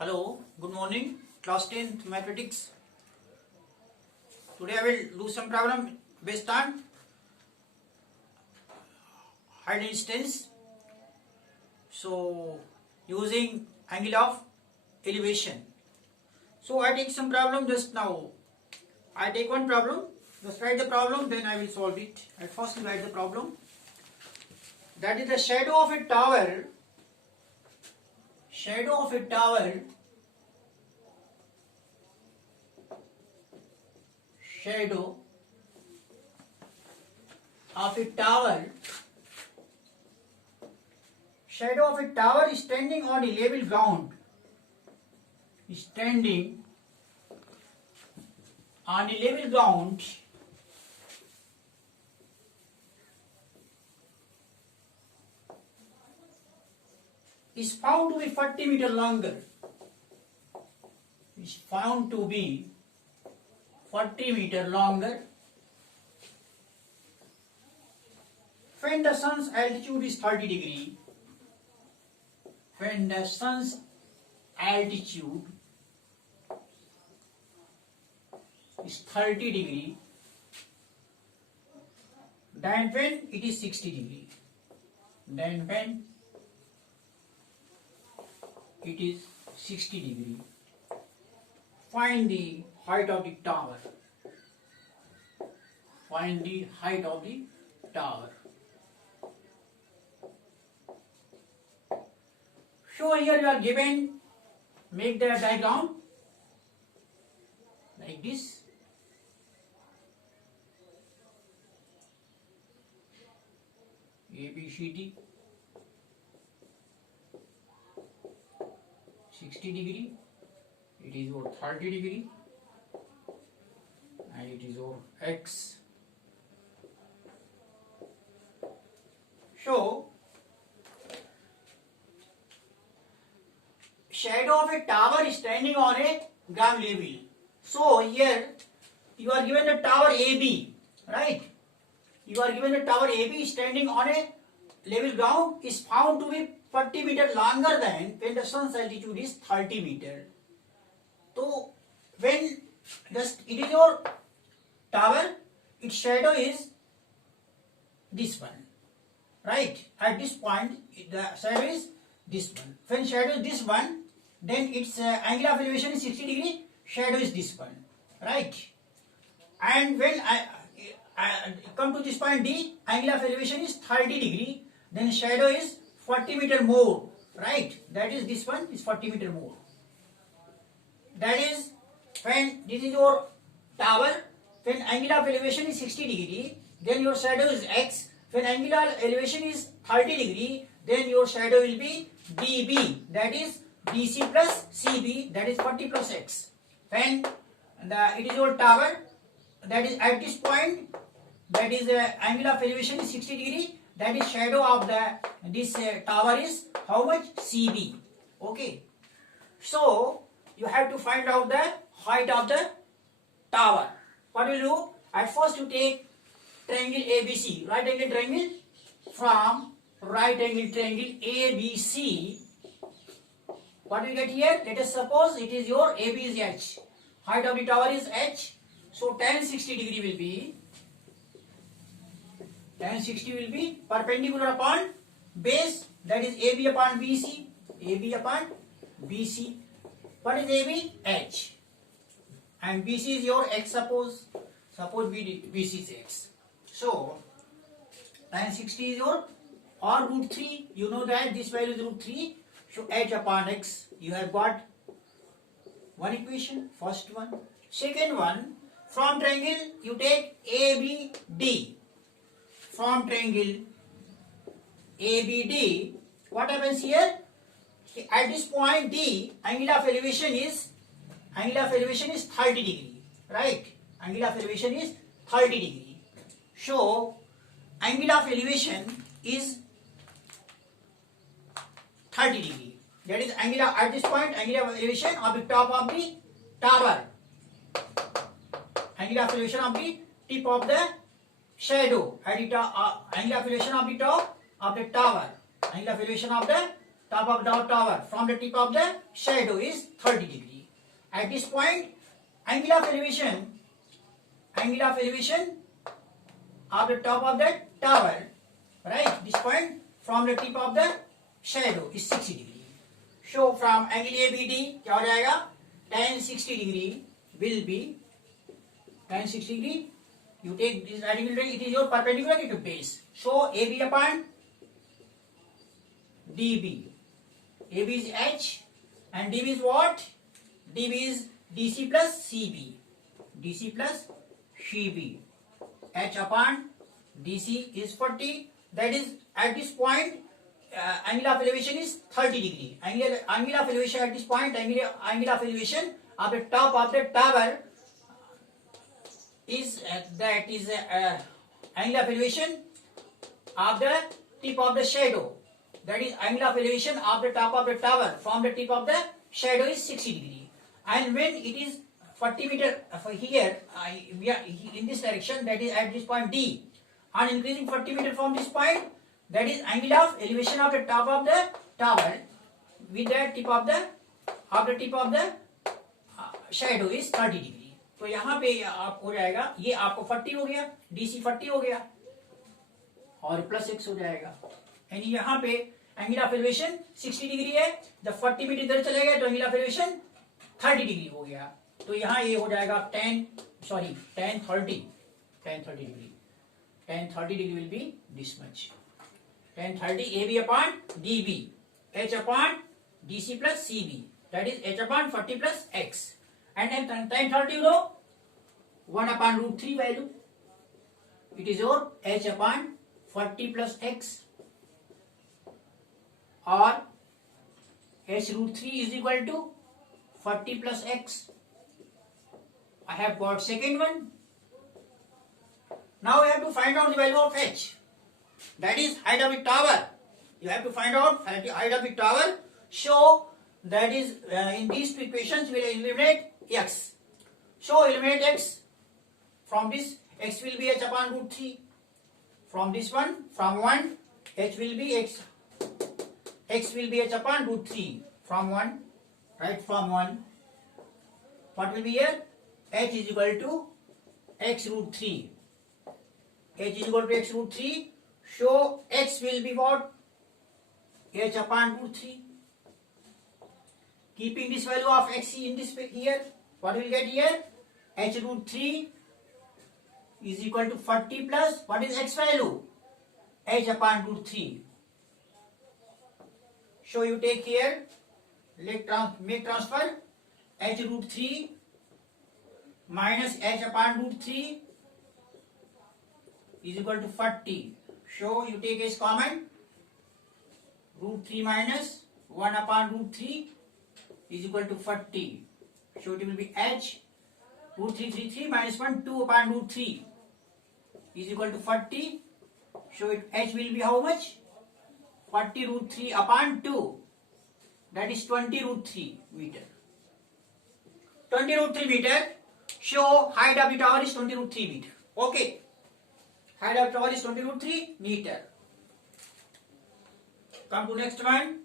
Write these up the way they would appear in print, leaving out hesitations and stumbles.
Hello, good morning, class 10th mathematics. Today I will do some problem based on height distance. So, using angle of elevation. So, I take some problem just now. I take one problem, just write the problem, then I will solve it. I first write the problem. That is the shadow of a tower. Shadow of a tower. Shadow of a tower. Shadow of a tower is standing on a level ground. Standing on a level ground. Is found to be 40 meters longer. Is found to be 40 meters longer when the sun's altitude is 30 degree. When the sun's altitude is 30 degree, then when it is 60 degree, then when it is 60 degree, find the height of the tower. Find the height of the tower. So here you are given, make the diagram like this. A, B, C, D. 60 degree. It is your 30 degree. And it is your X. So, shadow of a tower is standing on a ground level. So, here you are given a tower AB, right? You are given a tower AB standing on a level ground is found to be 40 meters longer than when the sun's altitude is 30 meters. So, when it is your tower, its shadow is this one, right? At this point, the shadow is this one. When shadow is this one, then its angle of elevation is 60 degree, shadow is this one, right? And when I come to this point D, angle of elevation is 30 degree, then shadow is 40 meters more, right? That is this one is 40 meters more. That is when this is your tower, when angle of elevation is 60 degree, then your shadow is X. When angular elevation is 30 degree, then your shadow will be DB, that is DC plus CB, that is 40 plus X. When it is your tower, that is at this point, that is angle of elevation is 60 degree, that is shadow of this tower is how much? CB. Okay. So, you have to find out the height of the tower. What will you do? At first you take triangle ABC, right angle triangle, from right angle triangle ABC. What we get here? Let us suppose it is your AB is H. Height of the tower is H. So tan 60 degree will be perpendicular upon base, that is AB upon BC. AB upon BC. What is AB? H. And BC is your X, suppose BC is X. So, tan 60 is your or root 3. You know that this value is root 3. So, H upon X. You have got one equation, first one. Second one, from triangle you take ABD. From triangle ABD, what happens here? At this point D, angle of elevation is 30 degree, right? Angle of elevation is 30 degree. So, angle of elevation is 30 degree. That is angle of, at this point, angle of elevation of the top of the tower. Angle of elevation of the tip of the shadow. At the top, angle of elevation of the top of the tower. Angle of elevation of the top of the tower from the tip of the shadow is 30 degree. At this point, angle of elevation of the top of the tower, right? This point from the tip of the shadow is 60 degree. So from angle ABD क्या हो जाएगा? Tan 60 degree will be tan 60 degree. You take this right angle, it is your perpendicular to base. So AB upon DB. AB is H and DB is what? DB is DC plus CB. DC plus CB. H upon DC is 40. That is at this point angle of elevation is 30 degree. Angle of elevation at this point, angle of elevation of the top of the tower is angle of elevation of the tip of the shadow. That is angle of elevation of the top of the tower from the tip of the shadow is 60 degree. And when it is 40 meter here, we are in this direction, that is at this point D, and increasing 40 meter from this point, that is angle of elevation of the top of the tower with the tip of the shadow is 30 degree. तो यहाँ पे आप हो जाएगा, ये आपको 40 हो गया, DC 40 हो गया और प्लस x हो जाएगा. यानी यहाँ पे एंगल ऑफ एलिवेशन 60 डिग्री है, जब 40 मीटर इधर चले गए तो एंगल ऑफ एलिवेशन 30 डिग्री हो गया. तो यहाँ ये हो जाएगा tan 30 degree. Tan 30 degree will be this much. Tan 30 AB upon DB, H upon DC plus CB. That is H upon 40 plus X. And then tan 30 you know 1 upon root 3 value. It is your H upon 40 plus X, or H root 3 is equal to 40 plus X. I have got second one. Now we have to find out the value of H. That is height of the tower. You have to find out height of the tower. So that is in these two equations we will eliminate X. So eliminate X. From this X will be H upon root 3. From this one, from 1, H will be X. X will be H upon root 3. From 1, right, from 1. What will be here? H is equal to X root 3. H is equal to X root 3. So X will be what? H upon root 3. Keeping this value of X in this here, what will get here? H root 3 is equal to 40 plus, what is X value? H upon root 3. So you take here, make transfer, H root 3 minus H upon root 3 is equal to 40. So you take as common, root 3 minus 1 upon root 3 is equal to 40. So it will be H root 3 minus 1 2 upon root 3 is equal to 40. So H will be how much? 40 root 3 upon 2. That is 20 root 3 meter. 20 root 3 meter. So height of the tower is 20 root 3 meter. Okay. Height of the tower is 20 root 3 meter. Come to next one.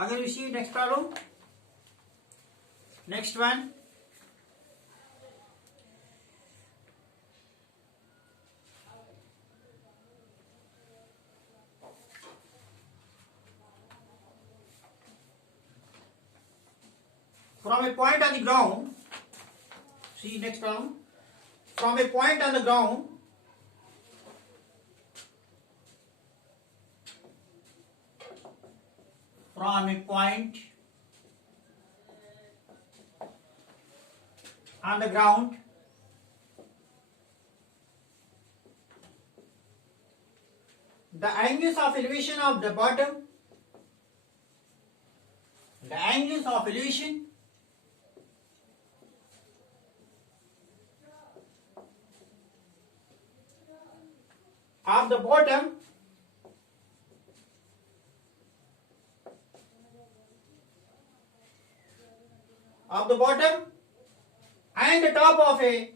Again you see next problem. Next one. From a point on the ground, see next problem. From a point on the ground, from a point on the ground the angles of elevation of the bottom, the angles of elevation of the bottom and the top of a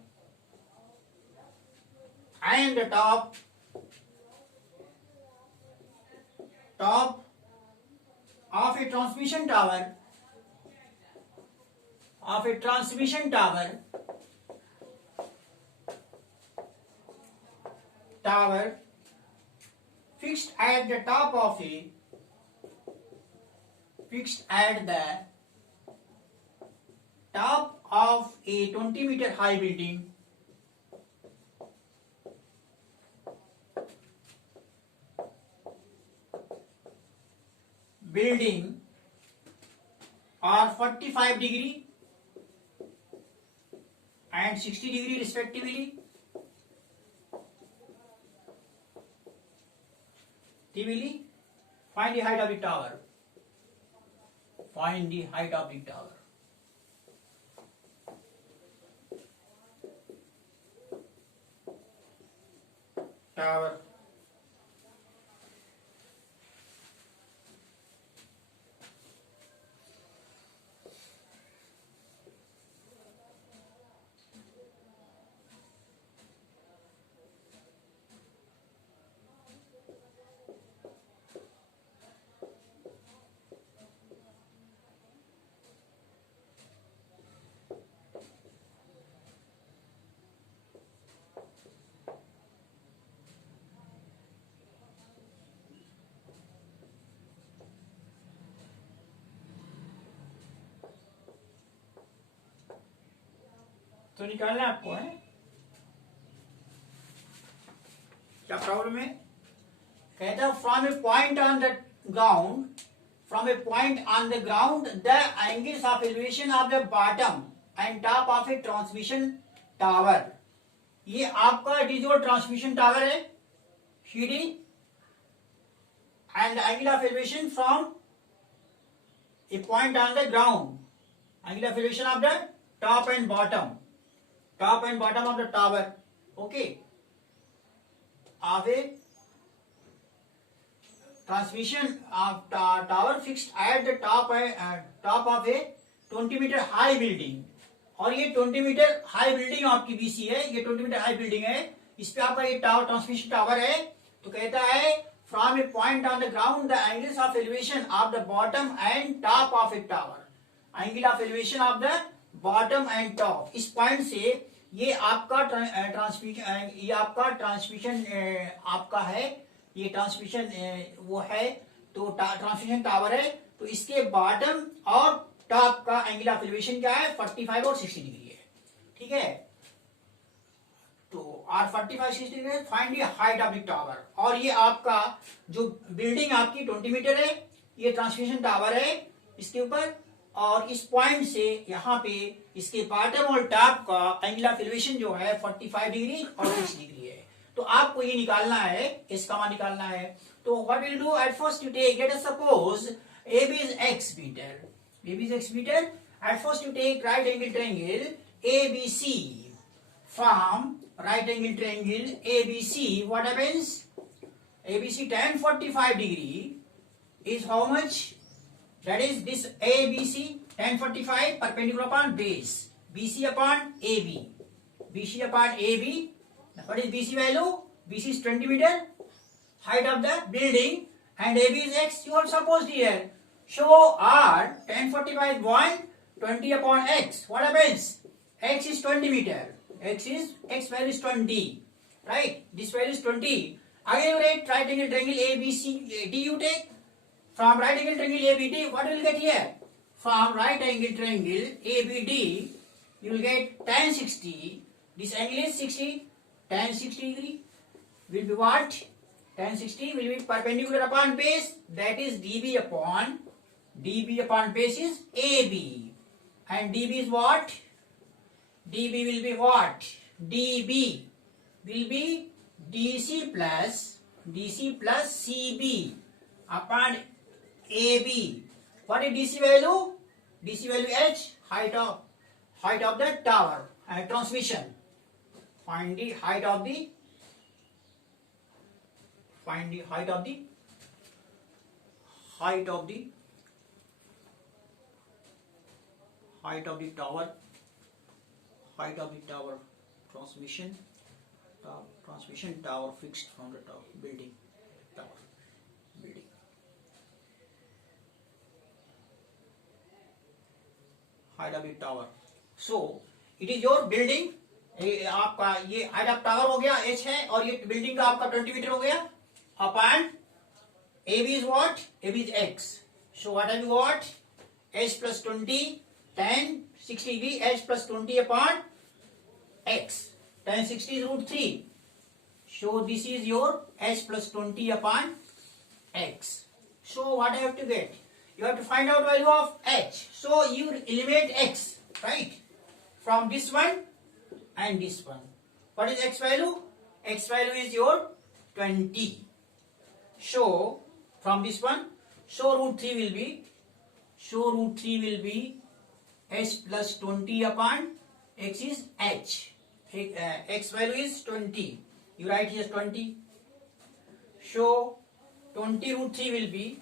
top of a transmission tower fixed at the top of a top of a 20-meter high building are 45 degree and 60 degree respectively. Find the height of the tower. Find the height of the tower. Tower. तो निकालना है आपको, है क्या problem है? कहता है from a point on the ground the angles of elevation of the bottom and top of a transmission tower. ये आपका it is your transmission tower है CD and angle of elevation from a point on the ground, angle of elevation of the top and bottom of the tower, okay, of a transmission tower fixed at the top of a 20-meter high building. और ये 20 metre high building आपकी BC है, ये 20 metre high building है, इस पे आपका ये टावर ट्रांसमिशन टावर है. तो कहता है from a point on the ground the angles of elevation of the bottom and top of A tower, angle of elevation of the bottom and top. इस पॉइंट से ये आपका ट्रांसमिशन आपका है, ये ट्रांसमिशन वो है, तो ट्रांसमिशन टावर है. तो इसके बॉटम और टॉप का एंगल ऑफ एलिवेशन क्या है? 45 और 60 डिग्री है. ठीक है, तो are 45 60 degree. Find the height of the tower. और ये आपका जो बिल्डिंग आपकी 20 मीटर है, ये ट्रांसमिशन टावर है इसके ऊपर, और इस पॉइंट से यहाँ पे इसके बॉटम और टॉप का एंगल ऑफ एलिवेशन जो है 45 डिग्री और 60 डिग्री है. तो आपको ये निकालना है, इसका मान निकालना है. तो what will do at first you take, let us suppose AB is x meter. AB is x meter. At first you take right angle triangle ABC. From right angle triangle ABC, what happens? ABC tan 45 degree is how much? That is this ABC tan 45 perpendicular upon base. BC upon AB. BC upon AB. What is BC value? BC is 20 meter. Height of the building. And AB is x. You are supposed here. So R tan 45 is 1, 20 upon x. What happens? X is 20 meter. X value is 20. Right? This value is 20. Again you write right angle triangle ABCD you take. From right angle triangle ABD, what will you get here? From right angle triangle ABD, you will get tan 60. This angle is 60. Tan 60 degree will be what? Tan 60 will be perpendicular upon base. That is dB upon DB upon base is AB. And DB is what? DB will be what? DB will be DC plus CB upon AB. What is DC value? DC value H, height of the tower, transmission. Find the height of the tower, transmission tower fixed from the tower building. Height of the tower. So it is your building. आपका ये height of tower हो गया h है, और ये building का आपका 20 metre हो गया. Upon AB is what? AB is x. So what have you got? h plus 20 tan 60 be h plus 20 upon x. Tan 60 is root 3. So this is your h plus 20 upon x. So what I have to get? You have to find out value of h. So you eliminate x, right? From this one and this one. What is x value? X value is your 20. So from this one, so root 3 will be h plus 20 upon x is h. X value is 20. You write here 20. So 20 root 3 will be,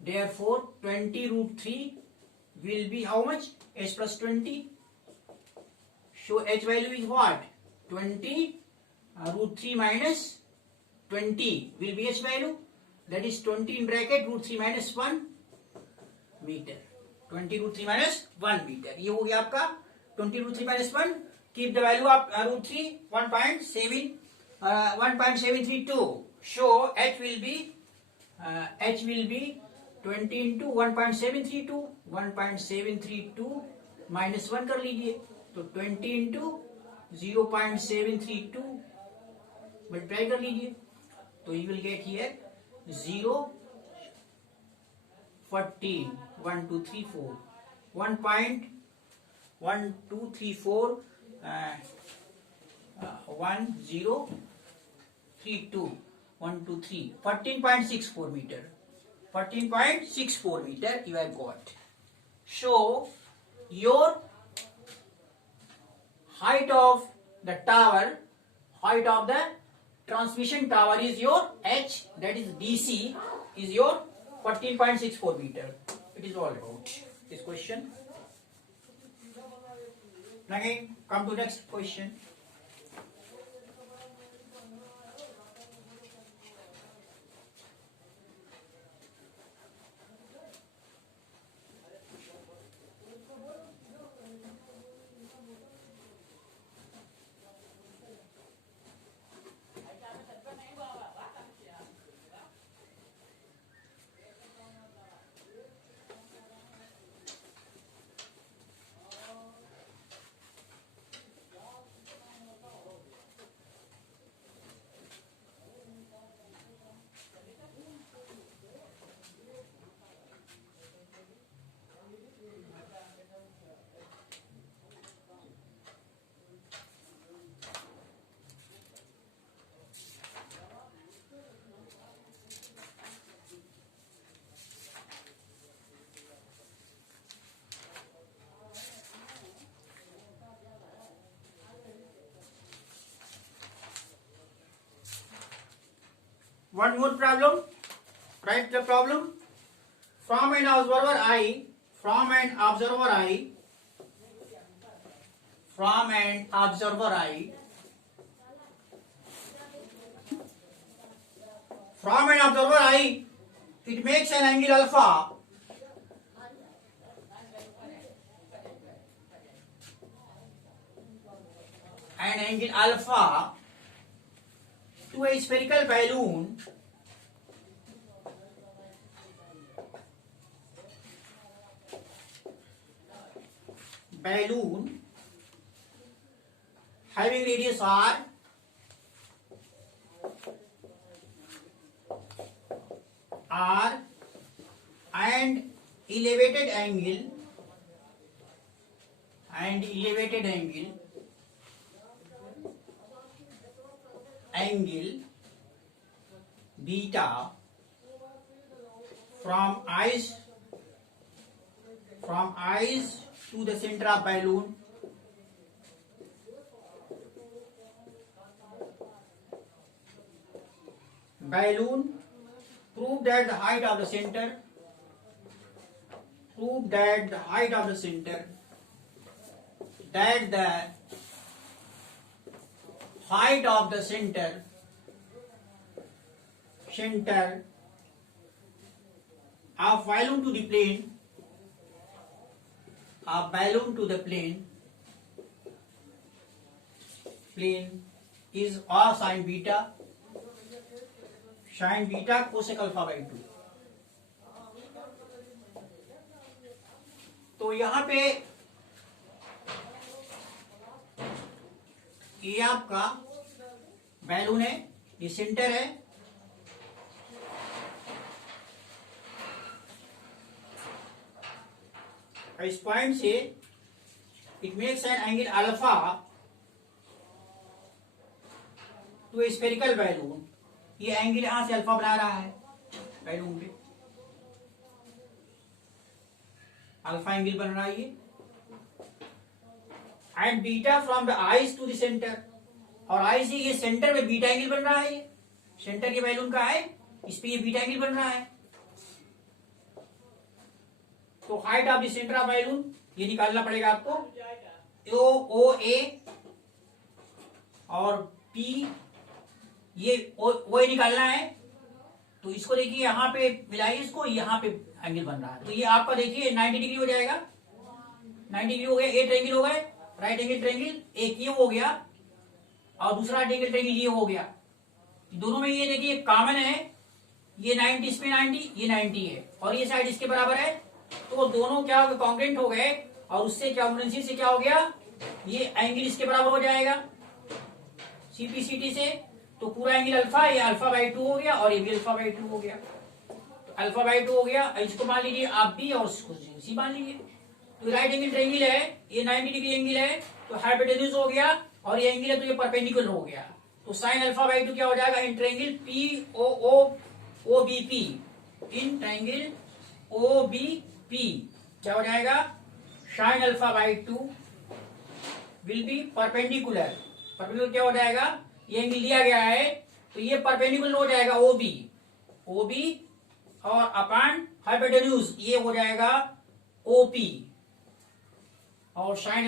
therefore 20 root 3 will be how much? H plus 20. So h value is what? 20 root 3 minus 20 will be h value. That is 20 in bracket root 3 minus 1 meter. 20 root 3 minus 1 meter. ये हो गया आपका 20 root 3 minus 1. Keep the value of root 3 1.732. So h will be 20 into 1.732. 1.732 minus 1 कर लीजिए, तो 20 into 0.732 multiply कर लीजिए, तो you will get here 0 14 1 2 3 4 1.1234 1032 1 2 3 14.64 meter. 14.64 meter you have got. So your height of the tower, height of the transmission tower is your h, that is DC, is your 14.64 meter. It is all about this question. Again, come to next question. One more problem. Write the problem. From an observer I, from an observer I, it makes an angle alpha. An angle alpha to a spherical balloon having radius r and elevated angle and elevated angle beta from eyes to the center of balloon prove that the height of the center of balloon to the plane is or sin beta cosec alpha by 2. तो यहां पे ये आपका balloon है, ये centre है, इस point से it makes an angle alpha two A spherical balloon. ये एंगल यहां से अल्फा बना रहा है बैलून पे, अल्फा एंगल बन रहा है ये. And beta from the eyes to the centre, और आई से ये सेंटर में बीटा एंगल बन रहा है. ये सेंटर ये बैलून का है, इस पे ये बीटा एंगल बन रहा है. तो height of the centre of balloon ये निकालना पड़ेगा आपको. ओ ए और पी ये ओ ए निकालना है. तो इसको देखिए यहां पे मिलाइए, इसको यहां पे एंगल बन रहा है. तो ये आपका देखिए 90 डिग्री हो जाएगा. 90 डिग्री हो गया. ए ट्रायंगल हो गए, राइट एंगल ट्रायंगल. एक ये हो गया और दूसरा राइट एंगल ट्रायंगल ये हो गया. दोनों में ये देखिए कॉमन है, ये 90 इसमें 90, ये 90 है और ये साइड इसके बराबर है. तो दोनों क्या हो गए, कॉन्ग्रुएंट हो गए. और उससे कॉन्ग्रुएंसी से क्या हो गया, ये एंगल इसके बराबर हो जाएगा सीपीसीटी से. तो पूरा एंगल अल्फा, ये अल्फा बाई 2 हो गया और ये भी अल्फा बाई 2 हो गया. तो अल्फा बाई 2 हो गया. इसको मान लीजिए आप बी और इसको सी मान लीजिए. तो राइट एंगल ट्रायंगल है, ये 90 डिग्री एंगल है, तो हाइपोटेन्यूज हो गया. और ये एंगल है तो ये परपेंडिकुलर हो गया. तो साइन अल्फा बाई 2 क्या हो जाएगा, in triangle P O B P, in triangle O B P क्या हो जाएगा, sine alpha by 2 will be perpendicular. Perpendicular क्या हो जाएगा, ये एंगल दिया गया है तो ये परपेंडिकुलर हो जाएगा ओबी और अपॉन हाइपोटेन्यूज ये हो जाएगा ओपी और साइन